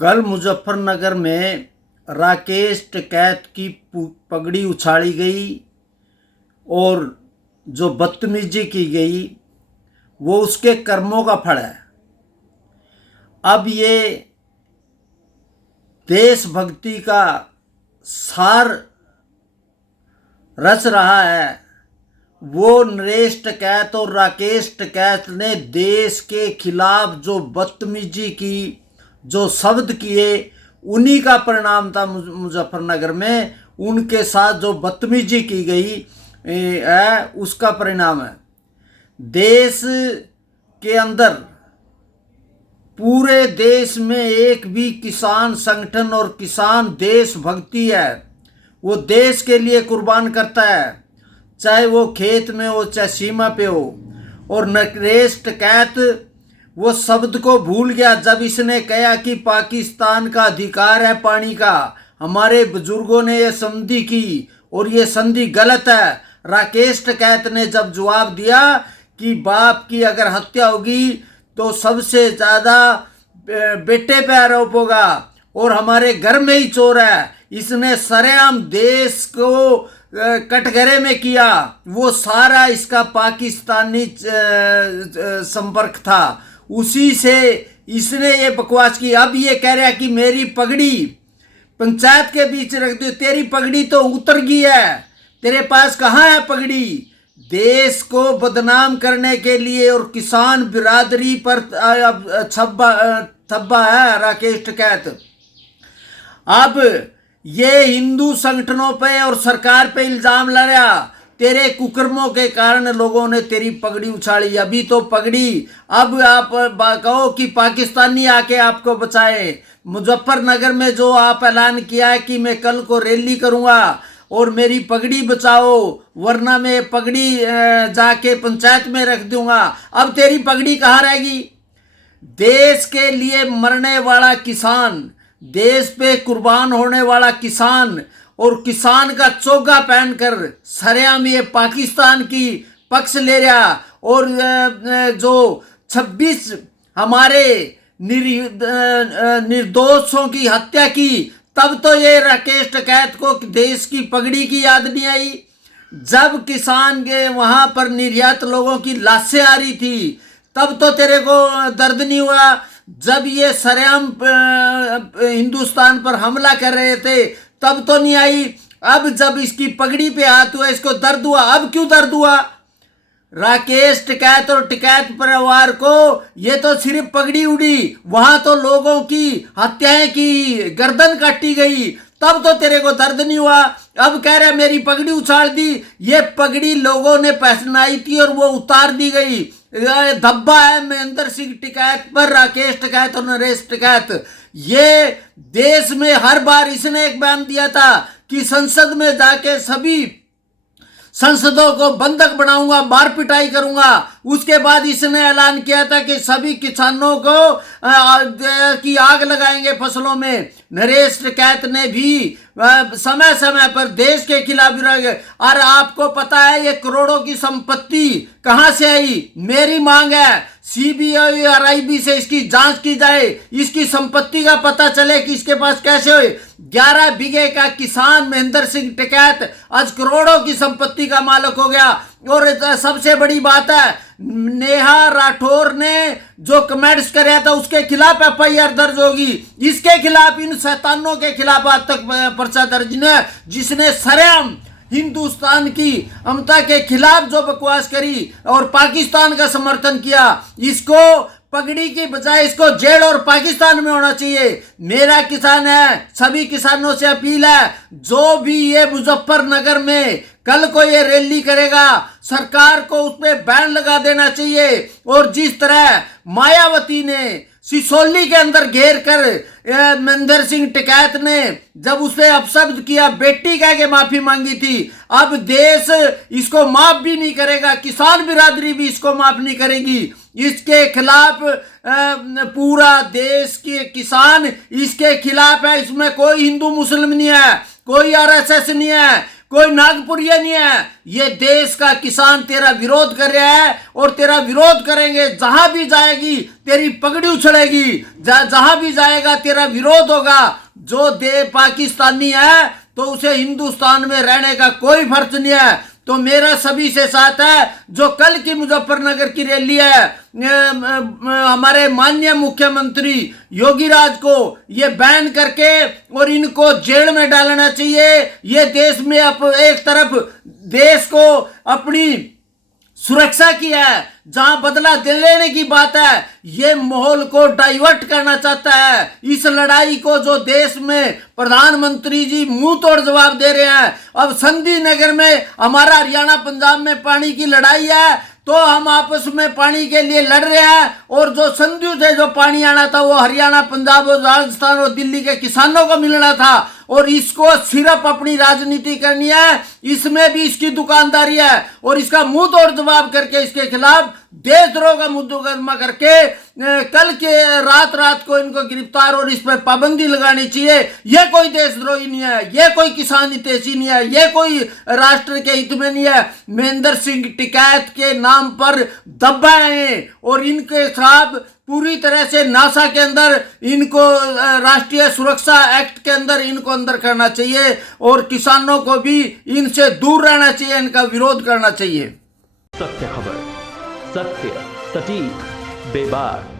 कल मुजफ्फरनगर में राकेश टिकैत की पगड़ी उछाली गई और जो बदतमीजी की गई वो उसके कर्मों का फल है। अब ये देशभक्ति का सार रच रहा है। वो नरेश टिकैत और राकेश टिकैत ने देश के खिलाफ जो बदतमीजी की, जो शब्द किए, उन्हीं का परिणाम था। मुजफ्फरनगर में उनके साथ जो बदतमीजी की गई है उसका परिणाम है। देश के अंदर, पूरे देश में एक भी किसान संगठन और किसान देशभक्ति है, वो देश के लिए कुर्बान करता है, चाहे वो खेत में हो चाहे सीमा पे हो। और नरेश टिकैत वो शब्द को भूल गया जब इसने कहा कि पाकिस्तान का अधिकार है पानी का, हमारे बुजुर्गों ने ये संधि की और ये संधि गलत है। राकेश टिकैत ने जब जवाब दिया कि बाप की अगर हत्या होगी तो सबसे ज़्यादा बेटे पे आरोप होगा और हमारे घर में ही चोर है, इसने सरेआम देश को कटघरे में किया। वो सारा इसका पाकिस्तानी संपर्क था, उसी से इसने ये बकवास की। अब ये कह रहा है कि मेरी पगड़ी पंचायत के बीच रख दो। तेरी पगड़ी तो उतर गई है, तेरे पास कहाँ है पगड़ी? देश को बदनाम करने के लिए और किसान बिरादरी पर थब्बा है राकेश टिकैत। अब ये हिंदू संगठनों पे और सरकार पे इल्जाम लगा, तेरे कुकर्मों के कारण लोगों ने तेरी पगड़ी उछाली। अभी तो पगड़ी, अब आप कहो कि पाकिस्तानी आके आपको बचाए। मुजफ्फरनगर में जो आप ऐलान किया है कि मैं कल को रैली करूंगा और मेरी पगड़ी बचाओ वरना मैं पगड़ी जाके पंचायत में रख दूंगा, अब तेरी पगड़ी कहाँ रहेगी? देश के लिए मरने वाला किसान, देश पे कुर्बान होने वाला किसान और किसान का चोगा पहनकर सरेआम ये पाकिस्तान की पक्ष ले रहा और जो 26 हमारे निर्दोषों की हत्या की, तब तो ये राकेश टिकैत को देश की पगड़ी की याद नहीं आई। जब किसान के वहां पर निर्यात लोगों की लाशें आ रही थी तब तो तेरे को दर्द नहीं हुआ। जब ये सरेआम हिंदुस्तान पर हमला कर रहे थे तब तो नहीं आई। अब जब इसकी पगड़ी पे हाथ हुआ इसको दर्द हुआ। अब क्यों दर्द हुआ? राकेश टिकैत और टिकैत परिवार को ये तो सिर्फ पगड़ी उड़ी, वहां तो लोगों की हत्याएं की, गर्दन काटी गई, तब तो तेरे को दर्द नहीं हुआ। अब कह रहा मेरी पगड़ी उछाल दी। ये पगड़ी लोगों ने पहनाई थी और वो उतार दी गई। धब्बा है महेंद्र सिंह टिकैत पर, राकेश टिकैत और नरेश टिकैत। ये देश में हर बार इसने एक बयान दिया था कि संसद में जाके सभी संसदों को बंधक बनाऊंगा, मार पिटाई करूंगा। उसके बाद इसने ऐलान किया था कि सभी किसानों को की आग लगाएंगे फसलों में। नरेश टिकैत ने भी समय समय पर देश के खिलाफ और आपको पता है ये करोड़ों की संपत्ति कहां से आई? मेरी मांग है सीबीआई और आईबी से इसकी जांच की जाए, इसकी संपत्ति का पता चले कि इसके पास कैसे हुए। 11 बीघे का किसान महेंद्र सिंह टिकैत आज करोड़ों की संपत्ति का मालिक हो गया। और सबसे बड़ी बात है, नेहा राठौर ने जो कमेंट्स कराया था उसके खिलाफ एफआईआर दर्ज होगी। इसके खिलाफ, इन शैतानों के खिलाफ आज तक पर्चा दर्ज नहीं है, जिसने सरेआम हिंदुस्तान की अमता के खिलाफ जो बकवास करी और पाकिस्तान का समर्थन किया। इसको पगड़ी की बजाय इसको जेल और पाकिस्तान में होना चाहिए। मेरा किसान है, सभी किसानों से अपील है, जो भी ये मुजफ्फरनगर में कल को ये रैली करेगा सरकार को उस पर बैन लगा देना चाहिए। और जिस तरह मायावती ने सिसोली के अंदर घेर कर महेंद्र सिंह टिकैत ने जब उसे अपशब्द किया, बेटी कह के माफी मांगी थी, अब देश इसको माफ भी नहीं करेगा, किसान बिरादरी भी इसको माफ नहीं करेगी। इसके खिलाफ पूरा देश के किसान इसके खिलाफ है। इसमें कोई हिंदू मुस्लिम नहीं है, कोई आरएसएस नहीं है, कोई नागपुरिया नहीं है। ये देश का किसान तेरा विरोध कर रहा है और तेरा विरोध करेंगे। जहां भी जाएगी तेरी पगड़ी उछलेगी, जहां भी जाएगा तेरा विरोध होगा। जो पाकिस्तानी है तो उसे हिंदुस्तान में रहने का कोई फर्ज नहीं है। तो मेरा सभी से साथ है, जो कल की मुजफ्फरनगर की रैली है, हमारे माननीय मुख्यमंत्री योगी राज को ये बैन करके और इनको जेल में डालना चाहिए। ये देश में एक तरफ देश को अपनी सुरक्षा की है, जहां बदला लेने की बात है, ये माहौल को डाइवर्ट करना चाहता है। इस लड़ाई को जो देश में प्रधानमंत्री जी मुंह तोड़ जवाब दे रहे हैं। अब संधि नगर में हमारा हरियाणा पंजाब में पानी की लड़ाई है, तो हम आपस में पानी के लिए लड़ रहे हैं। और जो संधि से जो पानी आना था वो हरियाणा पंजाब और राजस्थान और दिल्ली के किसानों को मिलना था। और इसको सिर्फ अपनी राजनीति करनी है, इसमें भी इसकी दुकानदारी है। और इसका मुंह तोड़ जवाब करके इसके खिलाफ देशद्रोह का मुकदमा करके कल के रात को इनको गिरफ्तार और इस पर पाबंदी लगानी चाहिए। ये कोई देशद्रोही नहीं है, ये कोई किसान हितैषी नहीं है, ये कोई राष्ट्र के हित में नहीं है। महेंद्र सिंह टिकैत के नाम पर दबा है और इनके खिलाफ पूरी तरह से नासा के अंदर इनको राष्ट्रीय सुरक्षा एक्ट के अंदर इनको अंदर करना चाहिए और किसानों को भी इनसे दूर रहना चाहिए, इनका विरोध करना चाहिए। सत्य खबर, सत्य, सटीक, बेबाक।